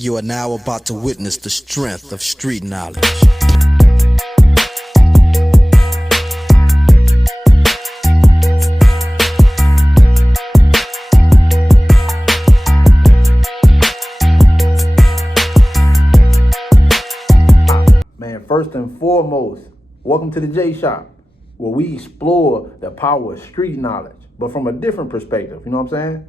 You are now about to witness the strength of street knowledge. Man, first and foremost, welcome to the J Shop, where we explore the power of street knowledge, but from a different perspective. You know what I'm saying?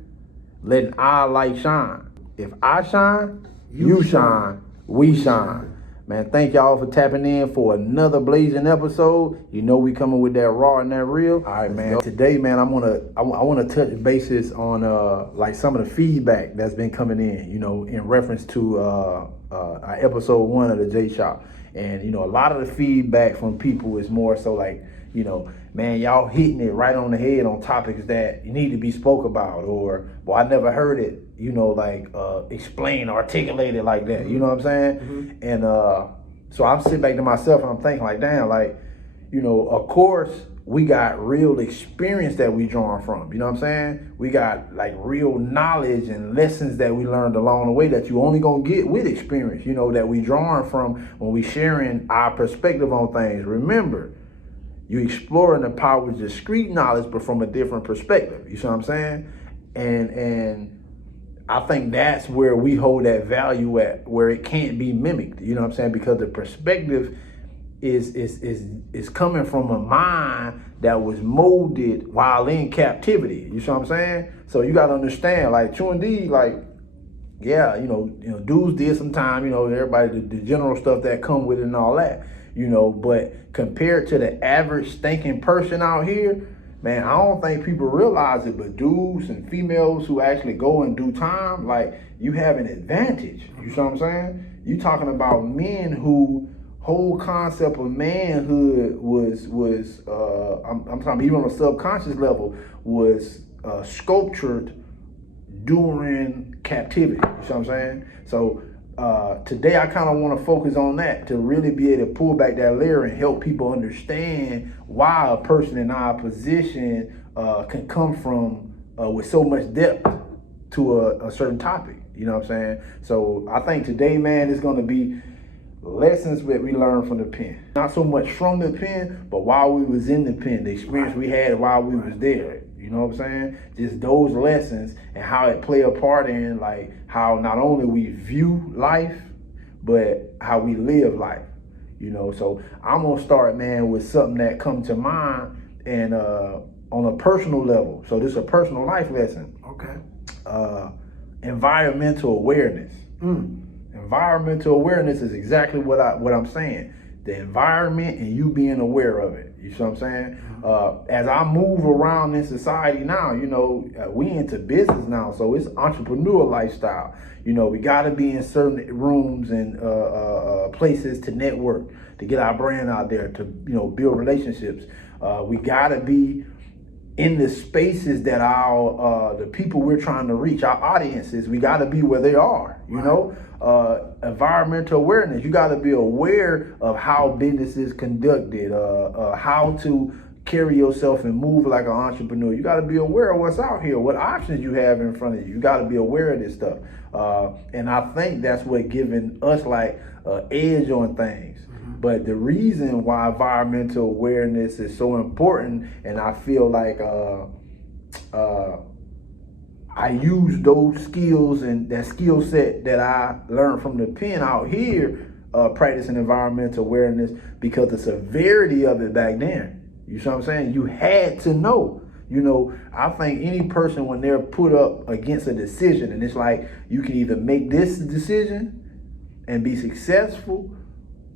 Letting our light shine. If I shine, you shine, we shine. Man, thank y'all for tapping in for another blazing episode. You know we coming with that raw and that real. All right, man. Today, man, I wanna touch bases on like some of the feedback that's been coming in. You know, in reference to our episode 1 of the J Shop. And, you know, a lot of the feedback from people is more so like, you know, man, y'all hitting it right on the head on topics that need to be spoke about, or, well, I never heard it, you know, like explained, articulated like that. You know what I'm saying? Mm-hmm. And so I'm sitting back to myself and I'm thinking like, damn, like, you know, of course, we got real experience that we drawing from, you know what I'm saying? We got like real knowledge and lessons that we learned along the way that you only gonna get with experience, you know, that we drawing from when we sharing our perspective on things. Remember, you exploring the powers of street knowledge, but from a different perspective, you see what I'm saying? And I think that's where we hold that value at, where it can't be mimicked, you know what I'm saying? Because the perspective is coming from a mind that was molded while in captivity. You see what I'm saying? So you gotta understand, like True indeed, like, yeah, you know, dudes did some time, you know, everybody, the general stuff that come with it and all that, you know, but compared to the average stinking person out here, man, I don't think people realize it, but dudes and females who actually go and do time, like, you have an advantage. You see what I'm saying? You talking about men who whole concept of manhood was I'm talking even on a subconscious level was sculptured during captivity. You see what I'm saying? So today I kind of want to focus on that to really be able to pull back that layer and help people understand why a person in our position can come from with so much depth to a certain topic. You know what I'm saying? So I think today, man, is going to be lessons that we learned from the pen. Not so much from the pen, but while we was in the pen, the experience we had while we was there. You know what I'm saying? Just those lessons and how it play a part in like how not only we view life, but how we live life. You know, so I'm gonna start, man, with something that come to mind and on a personal level. So this is a personal life lesson. Okay. Environmental awareness. Environmental awareness is exactly what I'm saying. The environment and you being aware of it. You see what I'm saying? As I move around in society now, you know, we into business now, so it's entrepreneur lifestyle. You know, we got to be in certain rooms and places to network, to get our brand out there, to, you know, build relationships. We got to be in the spaces that the people we're trying to reach, our audiences, we got to be where they are, you know? Environmental awareness, you got to be aware of how business is conducted, how to carry yourself and move like an entrepreneur. You got to be aware of what's out here, what options you have in front of you. You got to be aware of this stuff. And I think that's what giving us like edge on things. But the reason why environmental awareness is so important, and I feel like I use those skills and that skill set that I learned from the pen out here, practicing environmental awareness, because the severity of it back then. You see what I'm saying? You had to know. You know, I think any person, when they're put up against a decision, and it's like you can either make this decision and be successful,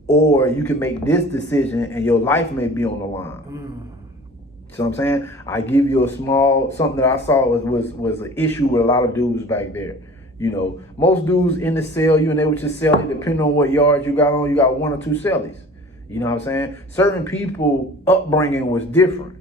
or you can make this decision and your life may be on the line. So I'm saying, I give you something that I saw was an issue with a lot of dudes back there. You know, most dudes in the cell, you and they would just sell it, depending on what yard you got on, you got 1 or 2 cellies. You know what I'm saying? Certain people upbringing was different.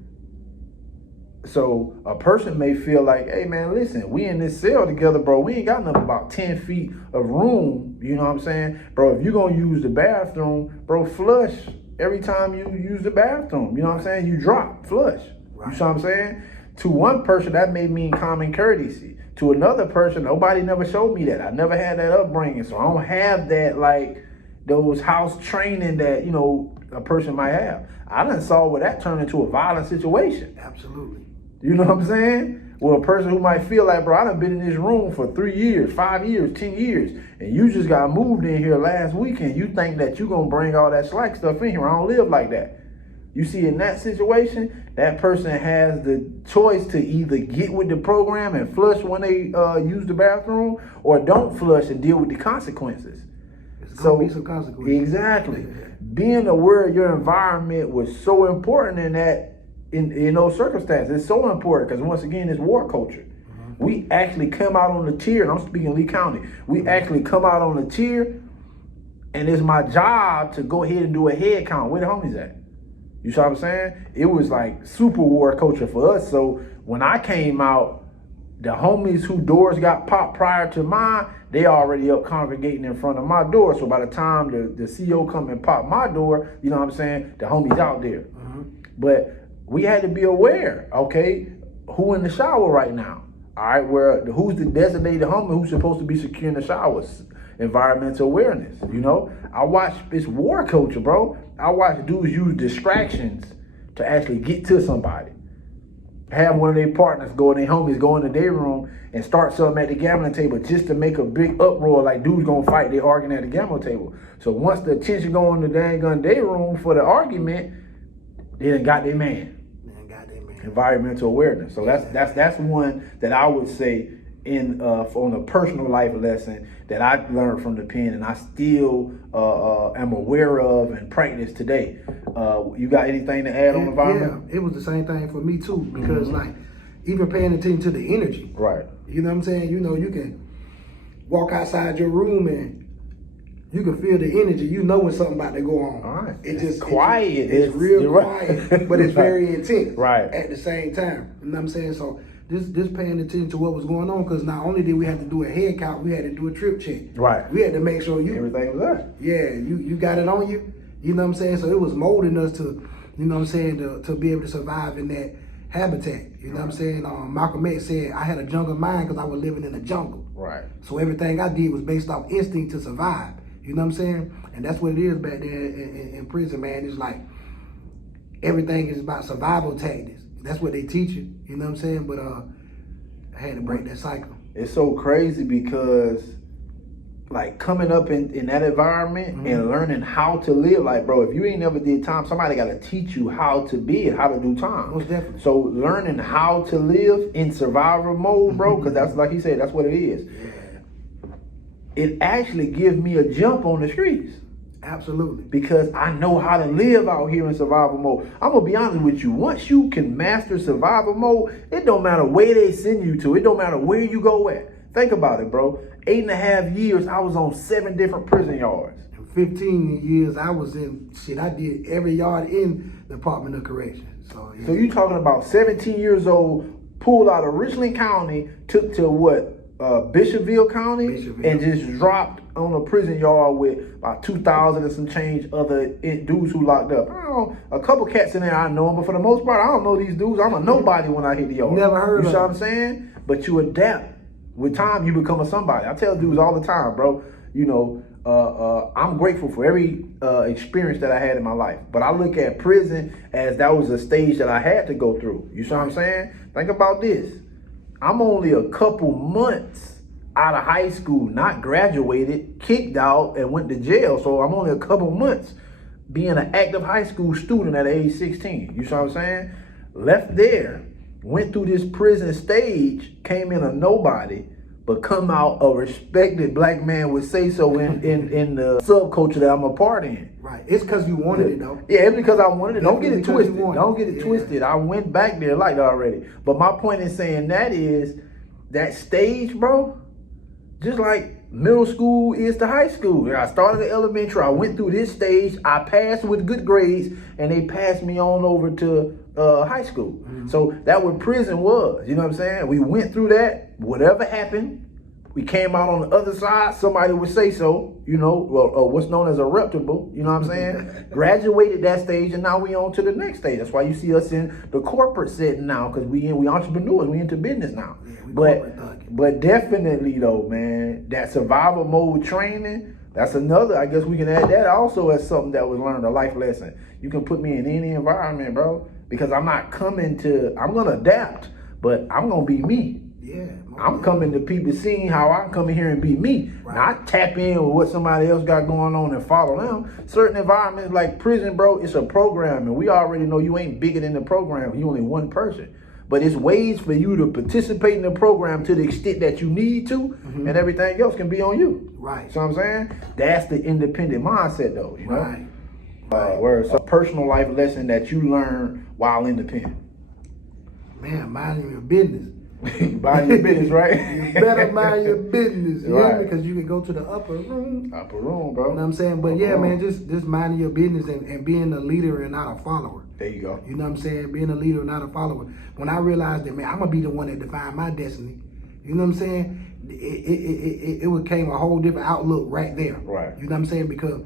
So a person may feel like, hey man, listen, we in this cell together, bro. We ain't got nothing about 10 feet of room. You know what I'm saying? Bro, if you're going to use the bathroom, bro, flush every time you use the bathroom. You know what I'm saying? You drop, flush. Right. You see what I'm saying? To one person, that may mean common courtesy. To another person, nobody never showed me that. I never had that upbringing, so I don't have that, like, those house training that, you know, a person might have. I done saw where that turned into a violent situation. Absolutely. You know what I'm saying? Well, a person who might feel like, bro, I done been in this room for 3 years, 5 years, 10 years, and you just got moved in here last weekend. You think that you gonna bring all that slack stuff in here. I don't live like that. You see, in that situation, that person has the choice to either get with the program and flush when they use the bathroom, or don't flush and deal with the consequences. It's gonna be some consequences. Exactly. Being aware of your environment was so important in that, in those circumstances. It's so important because, once again, it's war culture. We actually come out on the tier, and I'm speaking Lee County. We actually come out on the tier, and it's my job to go ahead and do a head count. Where the homies at? You see what I'm saying? It was like super war culture for us. So when I came out, the homies whose doors got popped prior to mine, they already up congregating in front of my door. So by the time the CO come and pop my door, you know what I'm saying, the homies out there. But we had to be aware, okay, who in the shower right now? All right, who's the designated homie who's supposed to be securing the showers? Environmental awareness, you know? I watch, it's war culture, bro. I watch dudes use distractions to actually get to somebody. Have one of their partners go, their homies go into their room and start something at the gambling table just to make a big uproar, like dudes gonna fight, they arguing at the gambling table. So once the attention go in the dang gun their room for the argument, they done got their man. Environmental awareness. So that's one that I would say on a personal life lesson that I learned from the pen, and I still am aware of and practice today. You got anything to add on environment? Yeah, it was the same thing for me too, because like, even paying attention to the energy. Right. You know what I'm saying? You know, you can walk outside your room and you can feel the energy. You know when something about to go on. All right. It's just quiet. It's real quiet, but it's very intense. Right. At the same time. You know what I'm saying? So just paying attention to what was going on, because not only did we have to do a head count, we had to do a trip check. Right. We had to make sure everything was there. Yeah, you got it on you. You know what I'm saying? So it was molding us to, you know what I'm saying, to be able to survive in that habitat. You know what I'm saying? Malcolm X said, I had a jungle mind because I was living in the jungle. Right. So everything I did was based off instinct to survive. You know what I'm saying? And that's what it is back there in prison, man. It's like everything is about survival tactics. That's what they teach you. You know what I'm saying? But I had to break that cycle. It's so crazy because, like, coming up in that environment and learning how to live, like, bro, if you ain't never did time, somebody got to teach you how to be and how to do time. Most definitely. So learning how to live in survival mode, bro, because that's, like he said, that's what it is. Yeah. It actually gives me a jump on the streets. Absolutely. Because I know how to live out here in survival mode. I'm going to be honest with you. Once you can master survival mode, it don't matter where they send you to. It don't matter where you go at. Think about it, bro. 8.5 years, I was on 7 different prison yards. In 15 years, I was in, I did every yard in the Department of Corrections. So, yeah. So you talking about 17 years old, pulled out of Richland County, took to what? Bishopville County, and just dropped on a prison yard with about 2,000 and some change other dudes who locked up. I don't know, a couple cats in there I know them, but for the most part, I don't know these dudes. I'm a nobody when I hit the yard. Never heard of them. You know what I'm saying? But you adapt. With time, you become a somebody. I tell dudes all the time, bro, you know, I'm grateful for every experience that I had in my life. But I look at prison as that was a stage that I had to go through. You see what I'm saying? Think about this. I'm only a couple months out of high school, not graduated, kicked out, and went to jail. So I'm only a couple months being an active high school student at age 16. You see what I'm saying? Left there, went through this prison stage, came in a nobody, but come out a respected black man would say so in the subculture that I'm a part in. Right. It's because you wanted it, though. Yeah, it's because I wanted it. Don't get it twisted. Don't get it Yeah. twisted. I went back there like that already. But my point in saying that is that stage, bro, just like middle school is to high school. I started at elementary. I went through this stage. I passed with good grades, and they passed me on over to high school. So that what prison was. You know what I'm saying? We went through that. Whatever happened, we came out on the other side, somebody would say so, you know, what's known as a reputable, you know what I'm saying? Graduated that stage, and now we on to the next stage. That's why you see us in the corporate setting now, because we entrepreneurs, we into business now. Yeah, but definitely though, man, that survival mode training, that's another, I guess we can add that also as something that was learned, a life lesson. You can put me in any environment, bro, because I'm gonna adapt, but I'm gonna be me. Yeah. I'm coming to people seeing how I come in here and be me. Right. Not tap in with what somebody else got going on and follow them. Certain environments like prison, bro, it's a program, and we already know you ain't bigger than the program. You only one person. But it's ways for you to participate in the program to the extent that you need to, and everything else can be on you. Right. So I'm saying? That's the independent mindset though, you know? Right. Where it's a personal life lesson that you learn while independent. Man, minding your business. Mind your business, right? You better mind your business, Right. Because you can go to the upper room. Upper room, bro. You know what I'm saying? But yeah, man, just minding your business and being a leader and not a follower. There you go. You know what I'm saying? Being a leader, not a follower. When I realized that, man, I'm gonna be the one that define my destiny. You know what I'm saying? It became a whole different outlook right there. Right. You know what I'm saying? Because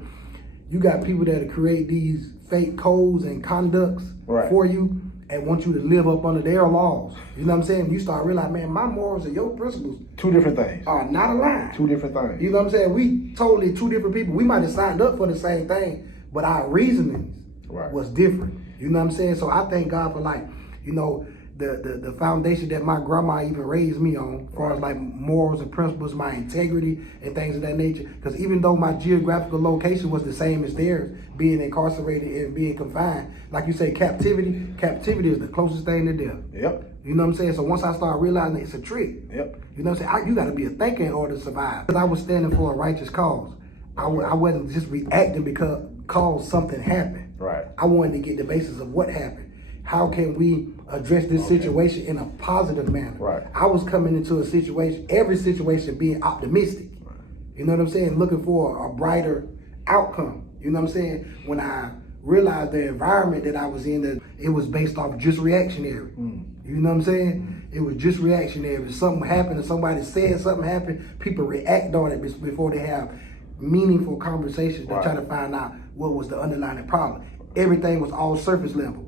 you got people that create these fake codes and conducts for you and want you to live up under their laws. You know what I'm saying? You start realizing, man, my morals and your principles Two different things. are not aligned. Two different things. You know what I'm saying? We totally two different people. We might have signed up for the same thing, but our reasonings was different. You know what I'm saying? So I thank God for, like, you know, the foundation that my grandma even raised me on, as far as like morals and principles, my integrity and things of that nature. Because even though my geographical location was the same as theirs, being incarcerated and being confined, like you say, captivity is the closest thing to death. Yep. You know what I'm saying? So once I started realizing it's a trick, Yep. you know what I'm saying? You got to be a thinker in order to survive. Because I was standing for a righteous cause. I wasn't just reacting because something happened. Right. I wanted to get the basis of what happened. How can we address this situation in a positive manner? Right. I was coming into a situation, every situation being optimistic. Right. You know what I'm saying? Looking for a brighter outcome. You know what I'm saying? When I realized the environment that I was in, that it was based off just reactionary. You know what I'm saying? It was just reactionary. If something happened, if somebody said something happened, people react on it before they have meaningful conversations to try to find out what was the underlying problem. Everything was all surface level.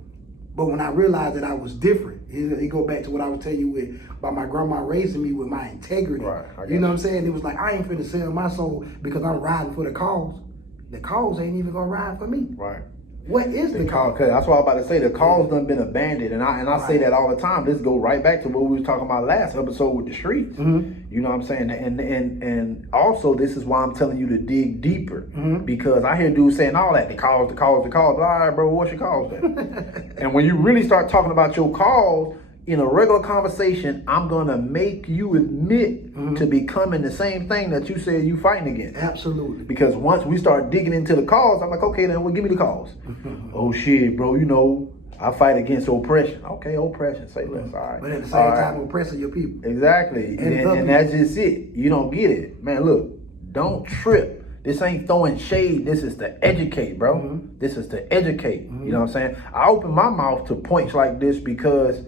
But when I realized that I was different, it go back to what I was telling you about my grandma raising me with my integrity. Right. You know what I'm saying? It was like, I ain't finna sell my soul because I'm riding for the cause. The cause ain't even gonna ride for me. Right. What is the cause? Cause that's what I was about to say. The cause done been abandoned, and I say that all the time. This go right back to what we was talking about last episode with the streets. You know what I'm saying? And also this is why I'm telling you to dig deeper, because I hear dudes saying all that, the cause. All right, bro, what's your cause then? And when you really start talking about your cause in a regular conversation, I'm gonna make you admit to becoming the same thing that you said you fighting against. Absolutely. Because once we start digging into the cause, I'm like, okay, then well, give me the cause. Oh shit, bro, you know, I fight against oppression. Okay, oppression, say less, all right. But at the same time, oppressing your people. Exactly, and that's just it. You don't get it. Man, look, don't trip. This ain't throwing shade. This is to educate, bro. This is to educate. You know what I'm saying? I open my mouth to points like this because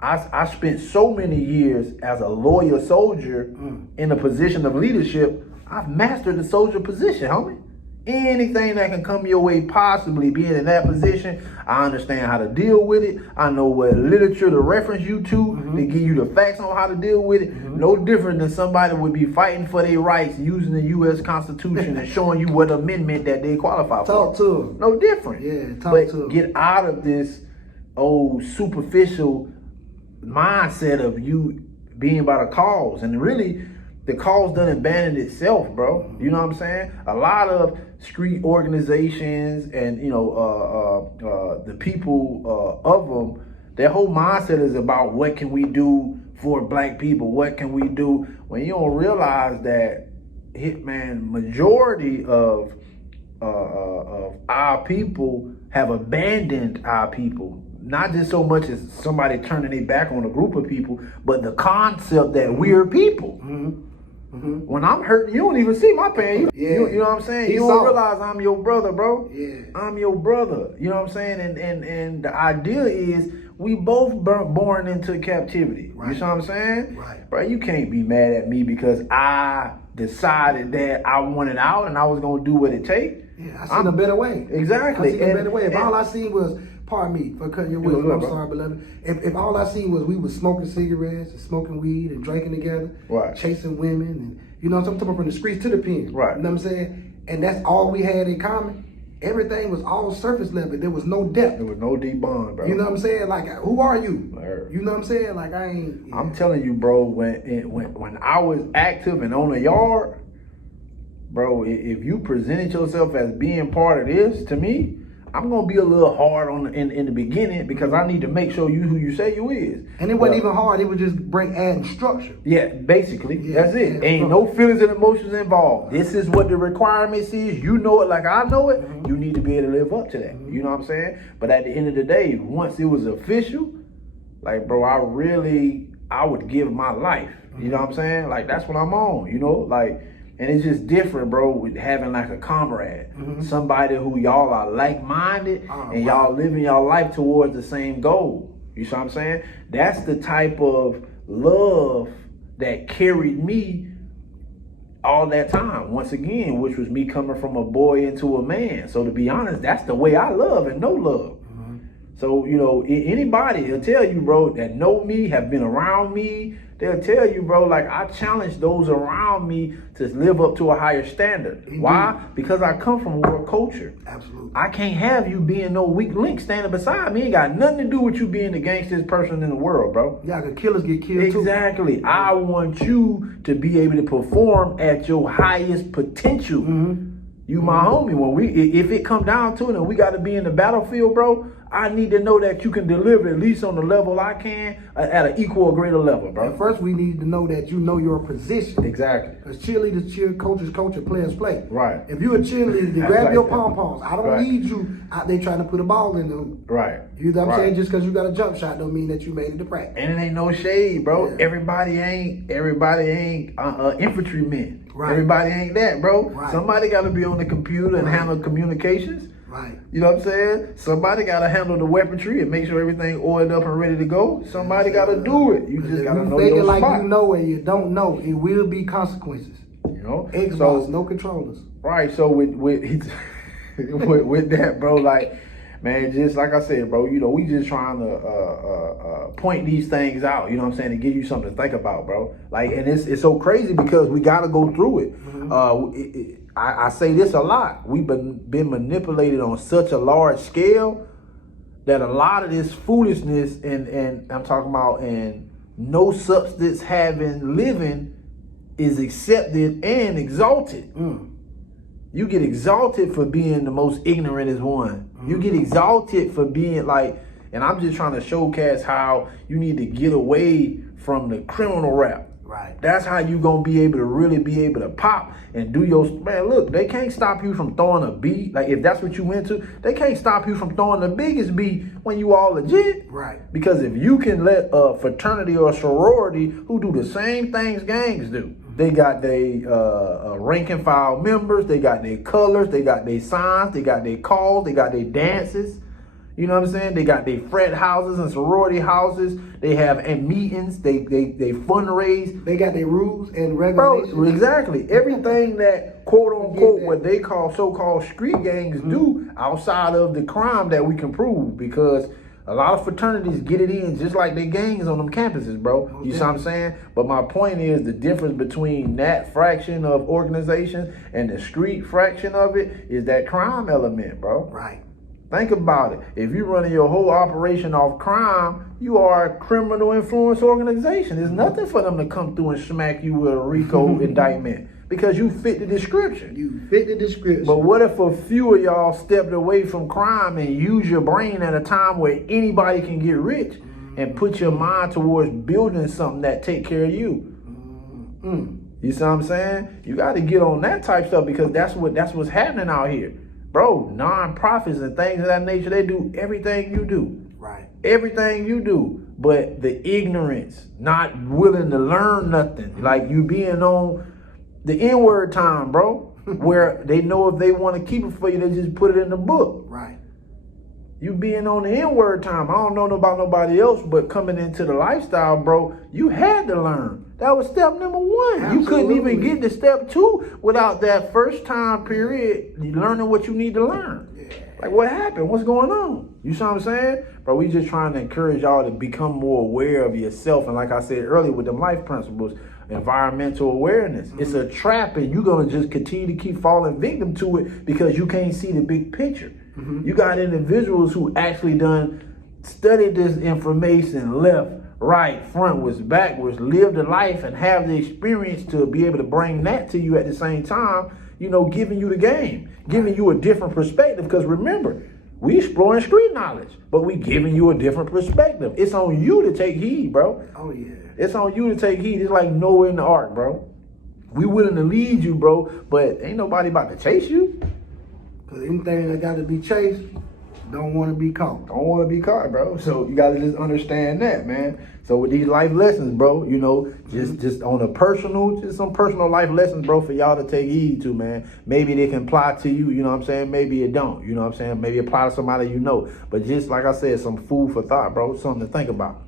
I spent so many years as a loyal soldier in a position of leadership. I've mastered the soldier position, homie. Anything that can come your way, possibly being in that position, I understand how to deal with it. I know what literature to reference you to give you the facts on how to deal with it. No different than somebody would be fighting for their rights using the U.S. Constitution and showing you what amendment that they qualify for. Talk to them. No different. Yeah, talk but to them. Get out of this old superficial mindset of you being about a cause, and really the cause done abandoned itself, bro. You know what I'm saying? A lot of street organizations and the people of them, their whole mindset is about what can we do for black people, what can we do, when you don't realize that majority of our people have abandoned our people. Not just so much as somebody turning their back on a group of people, but the concept that we're people. When I'm hurting, you don't even see my pain. You know what I'm saying? You don't realize I'm your brother, bro. Yeah. I'm your brother. You know what I'm saying? And the idea is we both born into captivity. Right. You see what I'm saying? Right. Bro, you can't be mad at me because I decided that I wanted out and I was gonna do what it takes. Yeah, I seen a better way. Exactly. I seen a better way. If all I seen was, pardon me for cutting your wisdom, I'm sorry, beloved. If all I seen was we was smoking cigarettes and smoking weed and drinking together, right, chasing women, and you know what I'm talking about, from the streets to the pen. Right. You know what I'm saying? And that's all we had in common. Everything was all surface level. There was no depth. There was no deep bond, bro. You know what I'm saying? Like, who are you? Word. You know what I'm saying? Like, I ain't. Yeah. I'm telling you, bro. When I was active and on the yard, bro, if you presented yourself as being part of this, to me, I'm gonna be a little hard on in the beginning because I need to make sure you who you say you is. And it wasn't even hard. It was just adding structure. Yeah, basically, that's it. Ain't no feelings and emotions involved. This is what the requirements is. You know it like I know it. You need to be able to live up to that. You know what I'm saying? But at the end of the day, once it was official, like, bro, I would give my life. You know what I'm saying? Like, that's what I'm on. You know, like. And it's just different, bro, with having like a comrade, somebody who y'all are like-minded and y'all living y'all life towards the same goal. You see what I'm saying? That's the type of love that carried me all that time, once again, which was me coming from a boy into a man. So to be honest, that's the way I love and know love. So, you know, anybody will tell you, bro, that know me, have been around me, they'll tell you, bro, like, I challenge those around me to live up to a higher standard. Mm-hmm. Why? Because I come from world culture. Absolutely. I can't have you being no weak link standing beside me. Ain't got nothing to do with you being the gangstest person in the world, bro. Yeah, the killers get killed too. Exactly. I want you to be able to perform at your highest potential. You my homie. If it come down to it and we got to be in the battlefield, bro, I need to know that you can deliver at least on the level I can, at an equal or greater level, bro. And first, we need to know that you know your position. Exactly. Because cheerleaders cheer, coaches coach, and players play. Right. If you're a cheerleader, you grab your pom-poms. I don't need you out there trying to put a ball in the hoop. Right. You know what I'm saying? Just because you got a jump shot don't mean that you made it to practice. And it ain't no shade, bro. Yeah. Everybody ain't infantrymen. Right. Everybody ain't that, bro. Right. Somebody got to be on the computer and handle communications. Right. You know what I'm saying? Somebody got to handle the weaponry and make sure everything oiled up and ready to go. Somebody got to do it. You just got to know your like spot. You know and you don't know, it will be consequences. You know? Xbox, no controllers. Right. So with with that, bro, like, man, just like I said, bro, you know, we just trying to point these things out, you know what I'm saying, to give you something to think about, bro. Like, and it's so crazy because we got to go through it. I say this a lot. We've been manipulated on such a large scale that a lot of this foolishness and I'm talking about and no substance having living is accepted and exalted. You get exalted for being the most ignorant as one. You get exalted for being like, and I'm just trying to showcase how you need to get away from the criminal rap. Right. That's how you gonna be able to really be able to pop and do your, man, look, they can't stop you from throwing a beat. Like, if that's what you into, they can't stop you from throwing the biggest beat when you all legit. Right. Because if you can let a fraternity or a sorority who do the same things gangs do, they got their rank and file members, they got their colors, they got their signs, they got their calls, they got their dances. You know what I'm saying? They got their frat houses and sorority houses. They have meetings. They fundraise. They got their rules and regulations. Bro, exactly. Everything that quote unquote what they call so-called street gangs do outside of the crime that we can prove, because a lot of fraternities get it in just like they gangs on them campuses, bro. You see what I'm saying? But my point is the difference between that fraction of organizations and the street fraction of it is that crime element, bro. Right. Think about it. If you're running your whole operation off crime, you are a criminal influence organization. There's nothing for them to come through and smack you with a RICO indictment because you fit the description. You fit the description. But what if a few of y'all stepped away from crime and use your brain at a time where anybody can get rich and put your mind towards building something that take care of you? You see what I'm saying? You got to get on that type stuff because that's what's happening out here. Bro, non-profits and things of that nature, they do everything you do. Right. Everything you do. But the ignorance, not willing to learn nothing. Like you being on the N-word time, bro, where they know if they want to keep it for you, they just put it in the book. Right. You being on the N-word time. I don't know about nobody else, but coming into the lifestyle, bro, you had to learn. That was step number 1. Absolutely. You couldn't even get to step 2 without that first time period learning what you need to learn. Yeah. Like, what happened? What's going on? You see what I'm saying? Bro, we just trying to encourage y'all to become more aware of yourself. And like I said earlier with them life principles, environmental awareness. It's a trap, and you're going to just continue to keep falling victim to it because you can't see the big picture. You got individuals who actually done studied this information left, right, frontwards, backwards, lived a life and have the experience to be able to bring that to you at the same time, you know, giving you the game, giving you a different perspective. Because remember, we exploring street knowledge, but we giving you a different perspective. It's on you to take heed, bro. Oh, yeah. It's on you to take heed. It's like Noah in the ark, bro. We willing to lead you, bro, but ain't nobody about to chase you. Because anything that got to be chased don't want to be caught. Don't want to be caught, bro. So you got to just understand that, man. So with these life lessons, bro, you know, just on a personal, just some personal life lessons, bro, for y'all to take heed to, man. Maybe they can apply to you, you know what I'm saying? Maybe it don't, you know what I'm saying? Maybe apply to somebody you know. But just like I said, some food for thought, bro, something to think about.